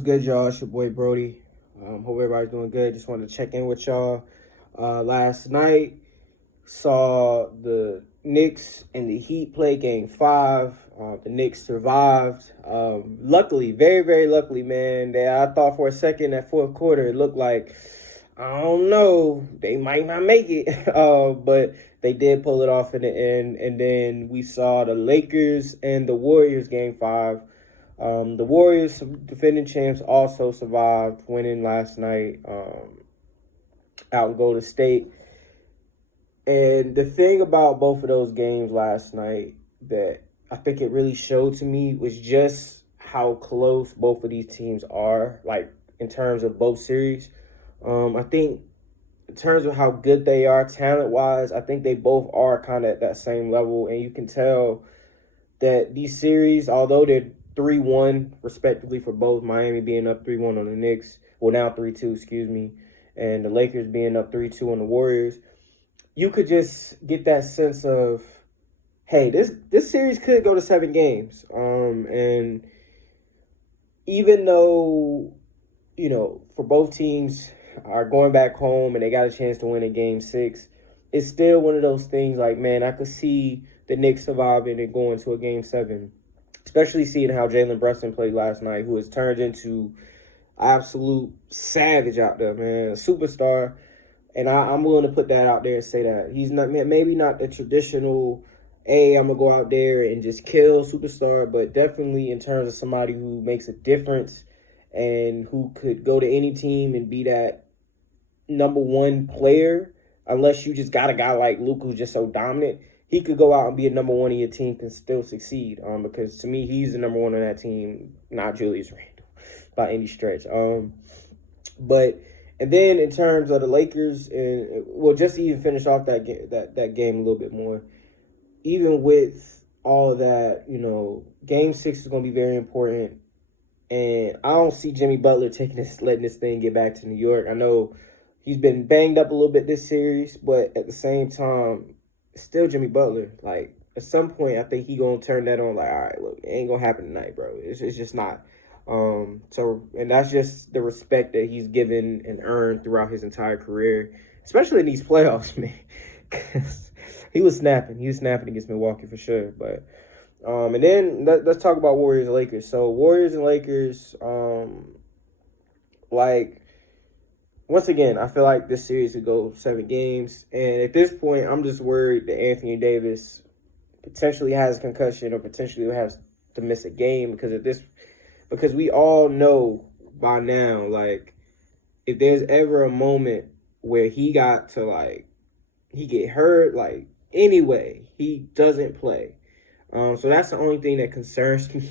What's good, y'all? It's your boy Brody. Hope everybody's doing good. Just wanted to check in with y'all. Last night, saw the Knicks and the Heat play Game 5. The Knicks survived. Luckily, very, very luckily, man. I thought for a second that fourth quarter, it looked like, I don't know, they might not make it. But they did pull it off in the end. And then we saw the Lakers and the Warriors Game 5. The Warriors, defending champs, also survived, winning last night out in Golden State. And the thing about both of those games last night that I think it really showed to me was just how close both of these teams are, like in terms of both series. I think in terms of how good they are talent-wise, I think they both are kind of at that same level. And you can tell that these series, although they're 3-1 respectively for both, Miami being up 3-1 on the Knicks, well now 3-2, excuse me, and the Lakers being up 3-2 on the Warriors, you could just get that sense of, hey, this series could go to 7 games. And even though, for both teams are going back home and they got a chance to win in Game 6, it's still one of those things like, man, I could see the Knicks surviving and going to a Game 7. Especially seeing how Jalen Brunson played last night, who has turned into absolute savage out there, man. A superstar. And I'm willing to put that out there and say that. He's not, maybe not the traditional, hey, I'm going to go out there and just kill superstar, but definitely in terms of somebody who makes a difference and who could go to any team and be that number one player, unless you just got a guy like Luke who's just so dominant. He could go out and be a number one in your team and still succeed. Because to me, he's the number one on that team, not Julius Randle by any stretch. But then in terms of the Lakers, and just to even finish off that game a little bit more, even with all of that, Game 6 is going to be very important. And I don't see Jimmy Butler letting this thing get back to New York. I know he's been banged up a little bit this series, but at the same time, still Jimmy Butler. Like, at some point, I think he gonna turn that on. Like, all right, look, it ain't gonna happen tonight, bro. It's just not. And that's just the respect that he's given and earned throughout his entire career, especially in these playoffs, man. Because he was snapping. He was snapping against Milwaukee for sure. But and then let's talk about Warriors and Lakers. So Warriors and Lakers, once again, I feel like this series could go 7 games. And at this point, I'm just worried that Anthony Davis potentially has a concussion or potentially has to miss a game because we all know by now, like, if there's ever a moment where he got to, he get hurt, anyway, he doesn't play. So that's the only thing that concerns me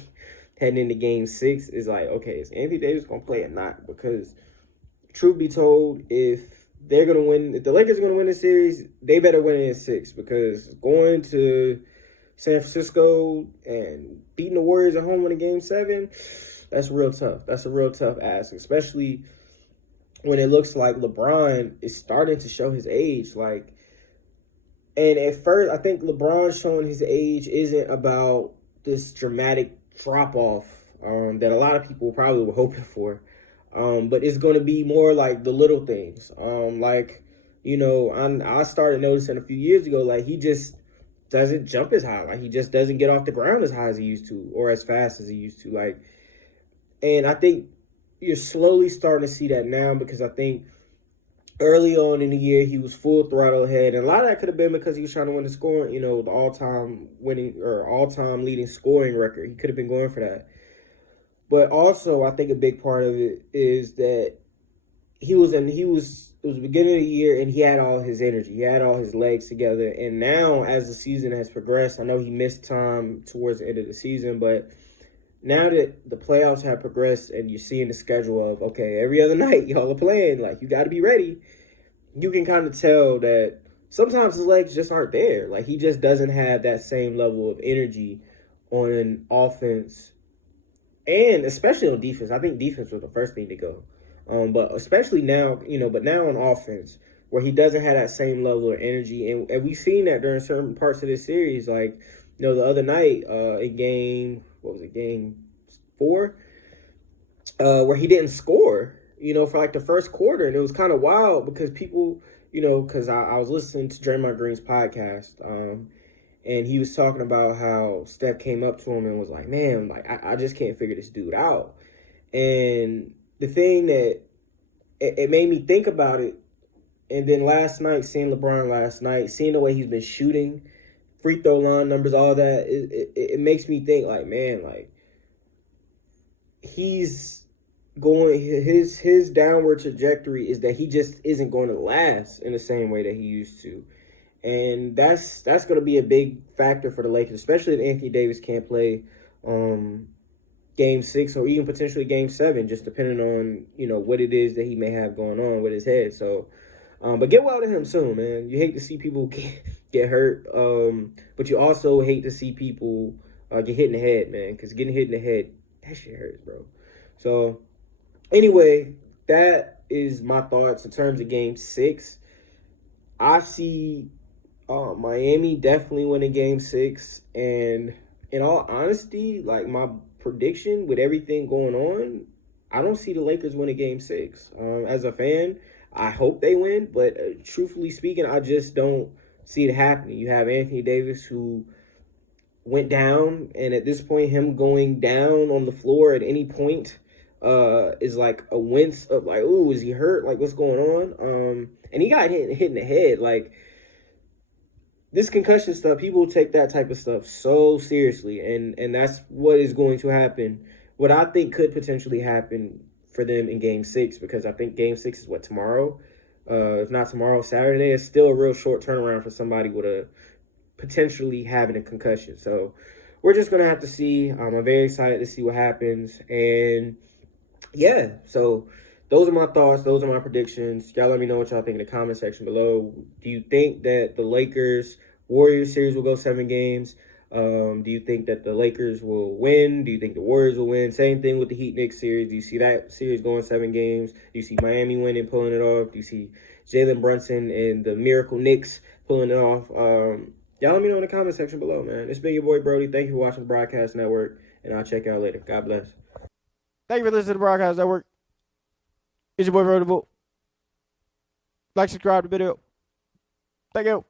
heading into Game 6 is okay, is Anthony Davis going to play or not? Because truth be told, if the Lakers are going to win this series, they better win it in 6, because going to San Francisco and beating the Warriors at home in a Game 7, that's real tough. That's a real tough ask, especially when it looks like LeBron is starting to show his age. And at first, I think LeBron showing his age isn't about this dramatic drop-off that a lot of people probably were hoping for. But it's going to be more like the little things. I started noticing a few years ago, he just doesn't jump as high. He just doesn't get off the ground as high as he used to or as fast as he used to. And I think you're slowly starting to see that now, because I think early on in the year, he was full throttle ahead. And a lot of that could have been because he was trying to win the scoring, the all-time leading scoring record. He could have been going for that. But also, I think a big part of it is that it was the beginning of the year and he had all his energy. He had all his legs together. And now, as the season has progressed, I know he missed time towards the end of the season, but now that the playoffs have progressed and you're seeing the schedule of, okay, every other night y'all are playing, you got to be ready, you can kind of tell that sometimes his legs just aren't there. He just doesn't have that same level of energy on offense. And especially on defense. I think defense was the first thing to go. But especially now, but now on offense, where he doesn't have that same level of energy. And we've seen that during certain parts of this series. The other night in game 4, where he didn't score, for like the first quarter. And it was kind of wild because people, because I was listening to Draymond Green's podcast, and he was talking about how Steph came up to him and was like, man, like, I just can't figure this dude out. And the thing that it made me think about it, and then last night, seeing LeBron last night, seeing the way he's been shooting, free throw line numbers, all that, it makes me think like, man, like, he's going, his downward trajectory is that he just isn't going to last in the same way that he used to. And that's going to be a big factor for the Lakers, especially if Anthony Davis can't play game 6 or even potentially game 7, just depending on, what it is that he may have going on with his head. So, but get well to him soon, man. You hate to see people get hurt, but you also hate to see people get hit in the head, man, because getting hit in the head, that shit hurts, bro. So, anyway, that is my thoughts in terms of game 6. I see Miami definitely winning game 6. And in all honesty, like, my prediction with everything going on, I don't see the Lakers winning game 6. As a fan, I hope they win. But truthfully speaking, I just don't see it happening. You have Anthony Davis, who went down. And at this point, him going down on the floor at any point is like a wince of like, ooh, is he hurt? Like, what's going on? And he got hit in the head. Like, this concussion stuff, people take that type of stuff so seriously, and that's what is going to happen. What I think could potentially happen for them in game 6, because I think game 6 is what, tomorrow? If not tomorrow, Saturday. It's still a real short turnaround for somebody with a potentially having a concussion. So we're just going to have to see. I'm very excited to see what happens. And yeah, so those are my thoughts. Those are my predictions. Y'all let me know what y'all think in the comment section below. Do you think that the Lakers-Warriors series will go 7 games? Do you think that the Lakers will win? Do you think the Warriors will win? Same thing with the Heat-Knicks series. Do you see that series going 7 games? Do you see Miami winning, pulling it off? Do you see Jalen Brunson and the Miracle Knicks pulling it off? Y'all let me know in the comment section below, man. It's been your boy, Brody. Thank you for watching the Broadcast Network, and I'll check y'all later. God bless. Thank you for listening to the Broadcast Network. It's your boy, Brody. Like, subscribe to the video. Thank you.